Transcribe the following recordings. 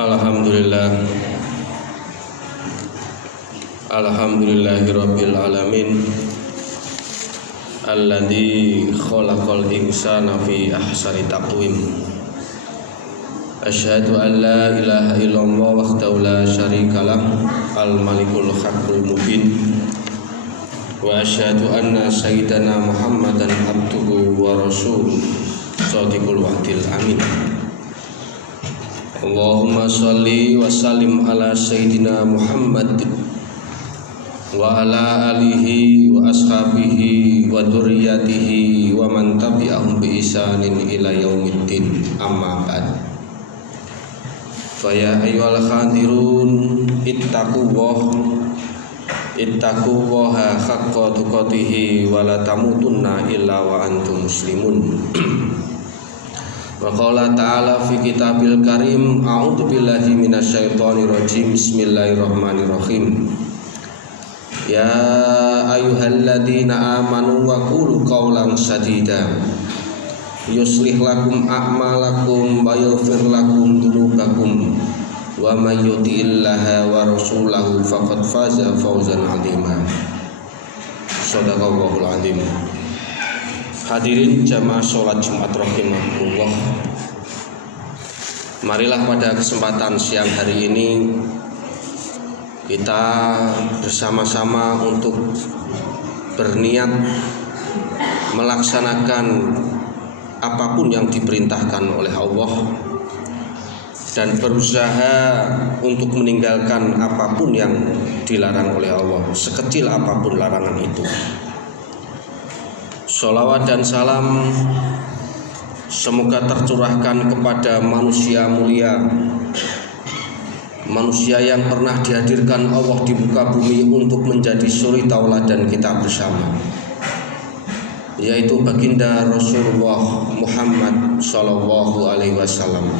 Alhamdulillah. Alhamdulillahirabbil alamin. Alladzi khalaqal insana fi ahsani taqwim. Asyhadu an la ilaha illallah wahdahu la syarikalah al-malikul haqqul mubin. Wa asyhadu anna sayyidana Muhammadan abduhu wa rasuluh shadiqul wa'dil amin. Allahumma sholli wa sallim ala sayyidina Muhammad wa ala alihi wa ashabihi wa dzurriyyatihi wa man tabi'ahum bi ihsanin ila yaumiddin, amma ba'd. Fa ya ayyuhal khadirun ittaqullaha haqqa tuqatih wa la tamutunna illa wa antum muslimun. Wa qala ta'ala fi kitabil karim, a'udzu billahi minasyaitonir rajim, bismillahirrahmanirrahim. Ya ayyuhalladzina amanu wa qulu qawlan sadida yuslih lakum a'malakum wa yaghfir lakum dzunubakum wa may yuti'illaha wa rasulahu faqad faza fawzan 'azima. Shadaqallahul 'azim. Hadirin jamaah sholat Jumat rahimakumullah. Marilah pada kesempatan siang hari ini kita bersama-sama untuk berniat melaksanakan apapun yang diperintahkan oleh Allah dan berusaha untuk meninggalkan apapun yang dilarang oleh Allah, sekecil apapun larangan itu. Sholawat dan salam semoga tercurahkan kepada manusia mulia, manusia yang pernah dihadirkan Allah di muka bumi untuk menjadi suri tauladan kita bersama, yaitu baginda Rasulullah Muhammad Sallallahu Alaihi Wasallam.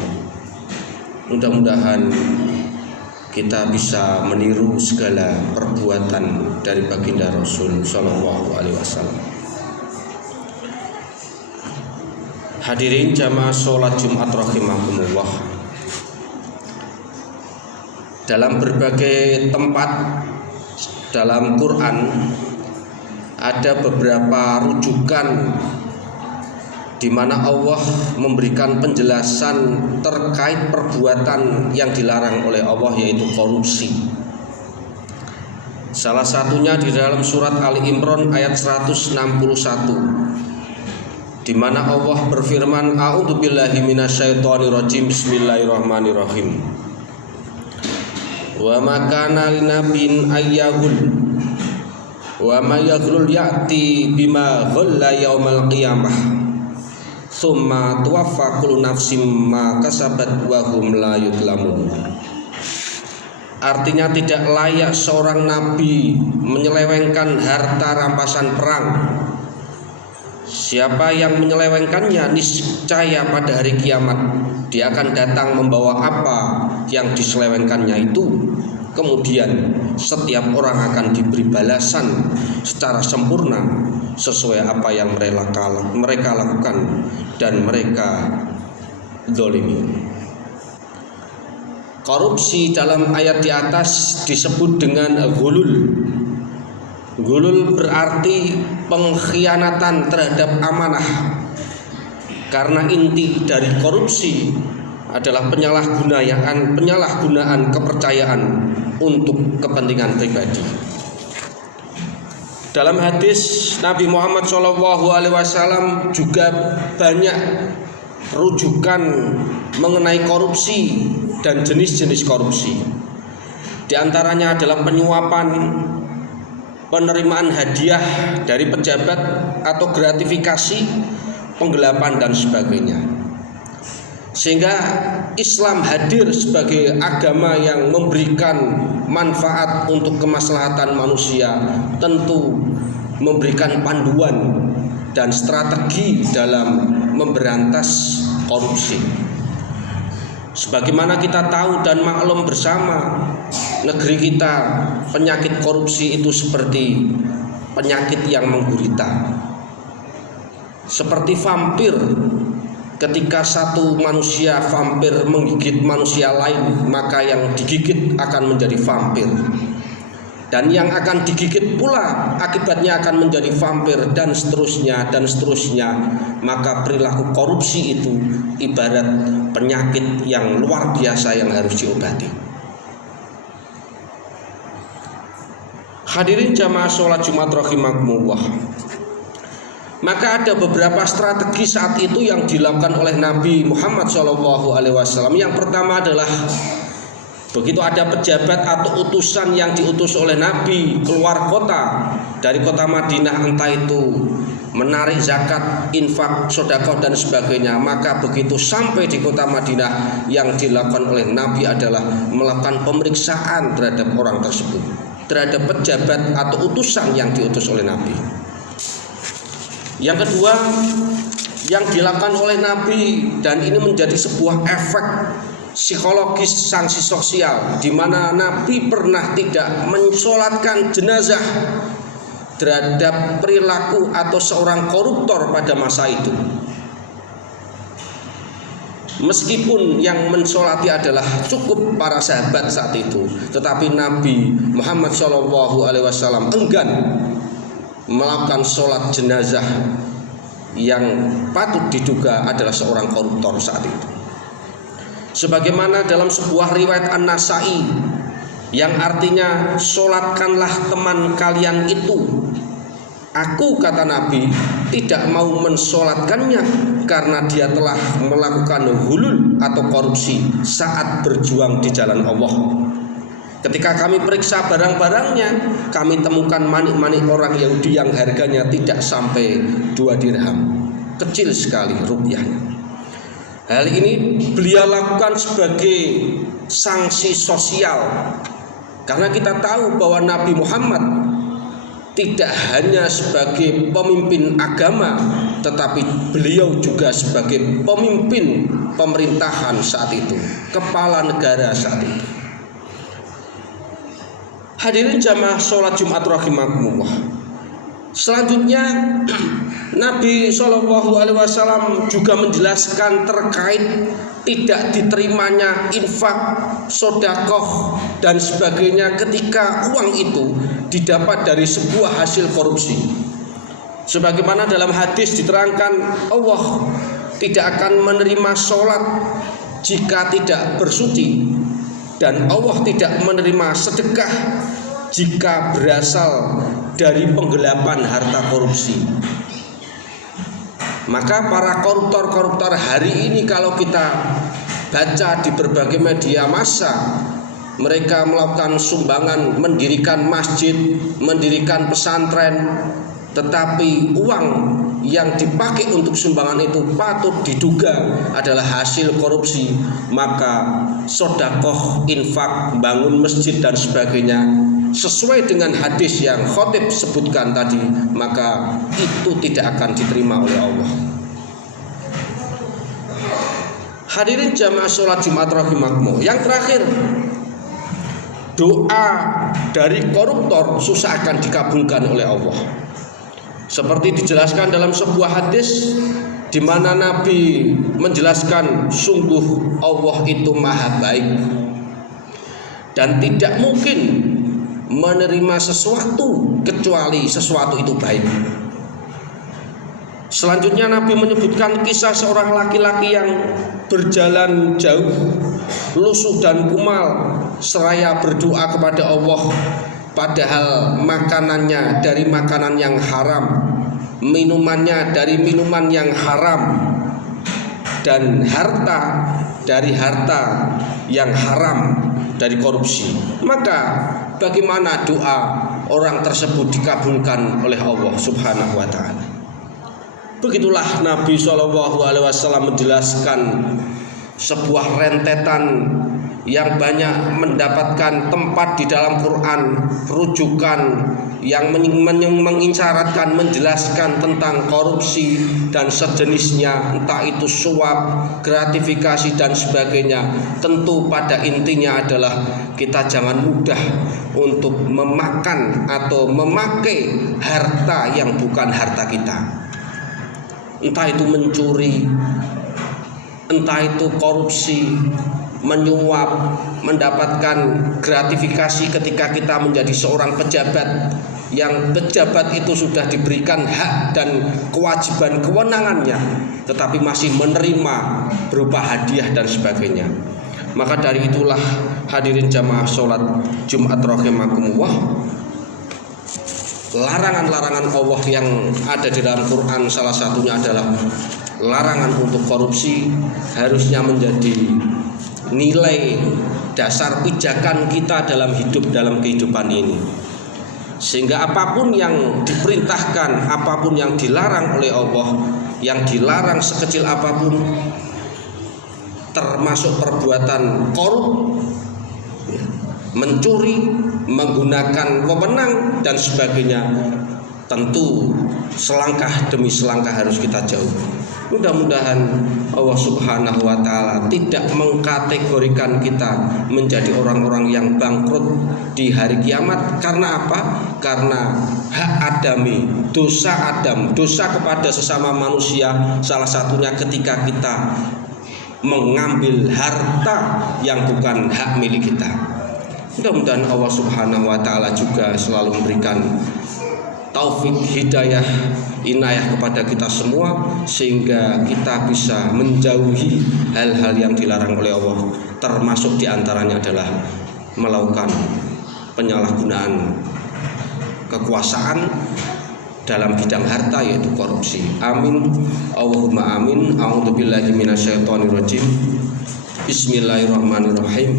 Mudah-mudahan kita bisa meniru segala perbuatan dari baginda Rasul Sallallahu Alaihi Wasallam. Hadirin jamaah sholat Jumat rahimakumullah. Dalam berbagai tempat dalam Quran ada beberapa rujukan di mana Allah memberikan penjelasan terkait perbuatan yang dilarang oleh Allah, yaitu korupsi. Salah satunya di dalam surat Ali Imran ayat 161, di mana Allah berfirman, a'udzu billahi minasyaitonir rajim, bismillahirrahmanirrahim. Wa ma kana linabiyyin ayyahul wa may yaghlul ya'ti bima ghalla yaumal qiyamah tsumma tuwaffa kullu nafsin ma kasabat wa hum la yudlamun. Artinya tidak layak seorang nabi menyelewengkan harta rampasan perang. Siapa yang menyelewengkannya, niscaya pada hari kiamat dia akan datang membawa apa yang diselewengkannya itu. Kemudian setiap orang akan diberi balasan secara sempurna sesuai apa yang mereka lakukan dan mereka zalimi. Korupsi dalam ayat di atas disebut dengan ghulul. Ghulul berarti pengkhianatan terhadap amanah, karena inti dari korupsi adalah penyalahgunaan kepercayaan untuk kepentingan pribadi. Dalam hadis Nabi Muhammad SAW juga banyak rujukan mengenai korupsi dan jenis-jenis korupsi. Di antaranya adalah penyuapan, penerimaan hadiah dari pejabat atau gratifikasi, penggelapan dan sebagainya. Sehingga Islam hadir sebagai agama yang memberikan manfaat untuk kemaslahatan manusia, tentu memberikan panduan dan strategi dalam memberantas korupsi. Sebagaimana kita tahu dan maklum bersama, negeri kita penyakit korupsi itu seperti penyakit yang menggurita, seperti vampir ketika satu manusia vampir menggigit manusia lain, maka yang digigit akan menjadi vampir, dan yang akan digigit pula akibatnya akan menjadi vampir, dan seterusnya dan seterusnya. Maka perilaku korupsi itu ibarat penyakit yang luar biasa yang harus diobati. Hadirin jamaah sholat Jumat rahimakumullah. Maka ada beberapa strategi saat itu yang dilakukan oleh Nabi Muhammad SAW. Yang pertama adalah begitu ada pejabat atau utusan yang diutus oleh Nabi keluar kota dari kota Madinah, entah itu menarik zakat, infak, sedekah dan sebagainya, maka begitu sampai di kota Madinah, yang dilakukan oleh Nabi adalah melakukan pemeriksaan terhadap orang tersebut, terhadap pejabat atau utusan yang diutus oleh Nabi. Yang kedua yang dilakukan oleh Nabi, dan ini menjadi sebuah efek psikologis sanksi sosial, di mana Nabi pernah tidak mensolatkan jenazah terhadap perilaku atau seorang koruptor pada masa itu. Meskipun yang mensolati adalah cukup para sahabat saat itu, tetapi Nabi Muhammad SAW enggan melakukan sholat jenazah yang patut diduga adalah seorang koruptor saat itu. Sebagaimana dalam sebuah riwayat An-Nasai yang artinya sholatkanlah teman kalian itu, aku, kata Nabi, tidak mau mensolatkannya karena dia telah melakukan hulul atau korupsi saat berjuang di jalan Allah. Ketika kami periksa barang-barangnya, kami temukan manik-manik orang Yahudi yang harganya tidak sampai 2 dirham. Kecil sekali rupiahnya. Hal ini beliau lakukan sebagai sanksi sosial, karena kita tahu bahwa Nabi Muhammad tidak hanya sebagai pemimpin agama, tetapi beliau juga sebagai pemimpin pemerintahan saat itu, kepala negara saat itu. Hadirin jamaah sholat Jumat rahimakumullah. Selanjutnya Nabi SAW juga menjelaskan terkait tidak diterimanya infak, sodakoh dan sebagainya ketika uang itu didapat dari sebuah hasil korupsi. Sebagaimana dalam hadis diterangkan, Allah tidak akan menerima sholat jika tidak bersuci, dan Allah tidak menerima sedekah jika berasal dari penggelapan harta korupsi. Maka para koruptor-koruptor hari ini, kalau kita baca di berbagai media massa, mereka melakukan sumbangan, mendirikan masjid, mendirikan pesantren, tetapi uang yang dipakai untuk sumbangan itu patut diduga adalah hasil korupsi. Maka sodakoh, infak, bangun masjid dan sebagainya, sesuai dengan hadis yang khotib sebutkan tadi, maka itu tidak akan diterima oleh Allah. Hadirin jamaah sholat Jumat rahimakumullah. Yang terakhir, doa dari koruptor susah akan dikabulkan oleh Allah. Seperti dijelaskan dalam sebuah hadis, di mana Nabi menjelaskan sungguh Allah itu maha baik dan tidak mungkin menerima sesuatu kecuali sesuatu itu baik. Selanjutnya Nabi menyebutkan kisah seorang laki-laki yang berjalan jauh, lusuh dan kumal, seraya berdoa kepada Allah, padahal makanannya dari makanan yang haram, minumannya dari minuman yang haram, dan harta dari harta yang haram, dari korupsi. Maka bagaimana doa orang tersebut dikabulkan oleh Allah Subhanahu wa ta'ala? Begitulah Nabi SAW menjelaskan sebuah rentetan yang banyak mendapatkan tempat di dalam Quran, rujukan yang mengisyaratkan, menjelaskan tentang korupsi dan sejenisnya, entah itu suap, gratifikasi dan sebagainya. Tentu pada intinya adalah kita jangan mudah untuk memakan atau memakai harta yang bukan harta kita, entah itu mencuri, entah itu korupsi, menyuap, mendapatkan gratifikasi ketika kita menjadi seorang pejabat, yang pejabat itu sudah diberikan hak dan kewajiban kewenangannya, tetapi masih menerima berupa hadiah dan sebagainya. Maka dari itulah hadirin jamaah sholat Jumat rahimakumullah, larangan-larangan Allah yang ada di dalam Quran salah satunya adalah larangan untuk korupsi harusnya menjadi nilai dasar pijakan kita dalam hidup, dalam kehidupan ini. Sehingga apapun yang diperintahkan, apapun yang dilarang oleh Allah, yang dilarang sekecil apapun, termasuk perbuatan korup, mencuri, menggunakan wewenang dan sebagainya, tentu selangkah demi selangkah harus kita jauh. Mudah-mudahan Allah Subhanahu wa Ta'ala tidak mengkategorikan kita menjadi orang-orang yang bangkrut di hari kiamat. Karena apa? Karena hak adami, dosa Adam, dosa kepada sesama manusia, salah satunya ketika kita mengambil harta yang bukan hak milik kita. Mudah-mudahan Allah Subhanahu wa Ta'ala juga selalu memberikan taufik, hidayah, inayah kepada kita semua, sehingga kita bisa menjauhi hal-hal yang dilarang oleh Allah, termasuk diantaranya adalah melakukan penyalahgunaan kekuasaan dalam bidang harta, yaitu korupsi. Amin, Allahumma amin. A'udzubillahi minasyaitonirrajim. Bismillahirrahmanirrahim.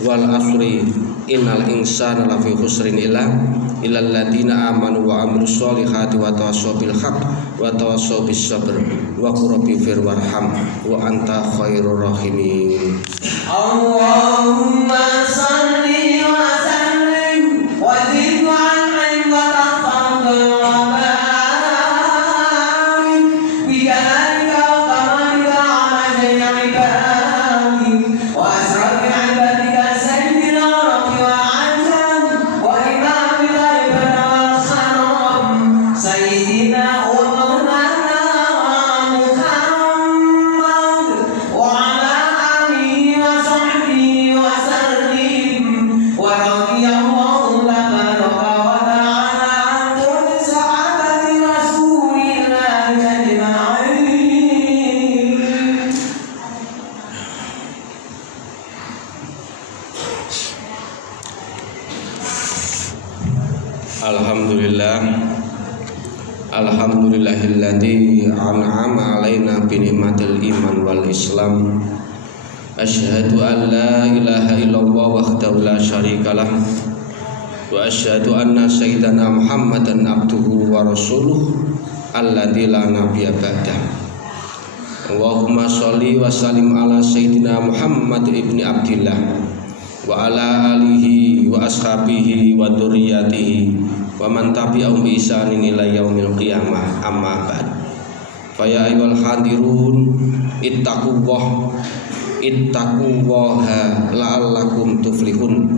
Wal asri innal insana lafi khusrin illal ladzina amanu wa amilus solihati wa tawassaw bil haqq wa tawassaw bis sabr wa qur rabbir warham wa anta khairur rahimin. Allahumma salli wa sallim wa zid wa an'im wa tafaddal wa barik bi jalalika wa kamalika ala jami'i ibadika wa asrafi ibadika sayyidina rabbi wa azam wa imamina ibn al-kharam sayyidina wa maulana Muhammad wa ala alihi wa sahbihi wa sallim wa radiyallahu tabaraka wa ta'ala an kulli sahabati rasulillahi ajma'in. Alhamdulillahilladzi an'ama alaina bi ni'matil iman wal islam. Asyhadu an la ilaha illallah wahdahu la syarikalah wa asyhadu anna sayyidana Muhammadan abduhu wa rasuluh alladzi la nabiyya ba'dah. Allahumma sholli wa sallim ala sayyidina Muhammad ibni Abdillah wa ala alihi wa ashabihi wa dzurriyyatihi wa man tabi'ahum bi ihsanin ila yaumil qiyamah, amma ba'd. Fa ya ayyuhal hadirun ittaqullaha la'allakum tuflihun.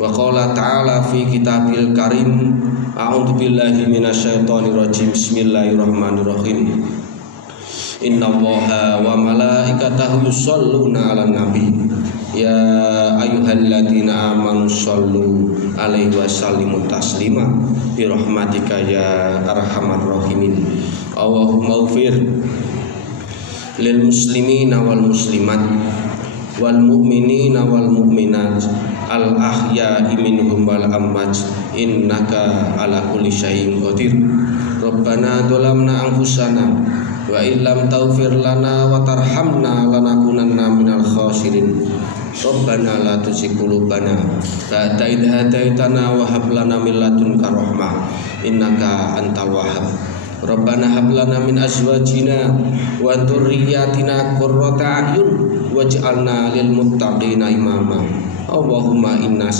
Wa qala ta'ala fi kitabil karim, a'udzu billahi minasyaitonir rajim. Bismillahirrahmanirrahim. Innallaha wa malaikatahu yusholluna 'alan nabi ya ayyuhalladzina amanu shollu 'alaihi wa sallimu taslima bi rahmatika ya arhamar rahimin. Allahumma ighfir lil muslimina wal muslimat wal mu'minina wal mu'minat al ahya'i minhum wal amwat innaka ala kulli syai'in qadir. Rabbana dzalamna anfusana wa illam taghfir lana wa tarhamna lanakunanna minal khasirin. Rabbana la tuzigh qulubana ba'da idh hadaitana wa hab lana min ladunka rahmah innaka antal wahhab. Rabbana hab lana min azwajina wa dhurriyyatina qurrata a'yun waj'alna lil muttaqina imama. Allahumma inna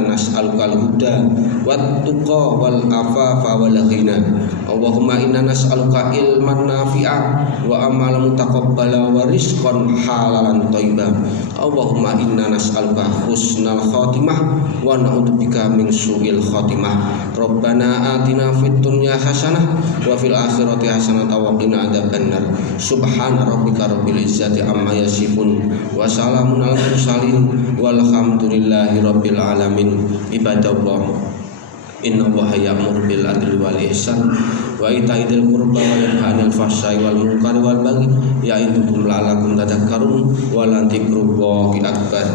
nas'alukal huda wat tuqa wal afafa wal ghina. Allahumma inna nas'aluka ilman nafi'a wa amalan mutaqabbala wa rizqan halalan thayyiban. Allahumma inna nas'aluka husnal khatimah wa na'udzubika min su'il khatimah. Rabbana atina fid dunya hasanah wa fil akhirati hasanah wa qina adzabannar. Subhana rabbika rabbil izzati amma yasifun wa salamun alal mursalin walhamdulillahi rabbil alamin. Ibadallah, innallaha ya'muru bil adli wal ihsan wa ita'i dzil qurba wa yanha 'anil fahsya'i wal munkari wal baghi ya'idukum la'allakum tadhakkarun wa la dzikrullahi akbar.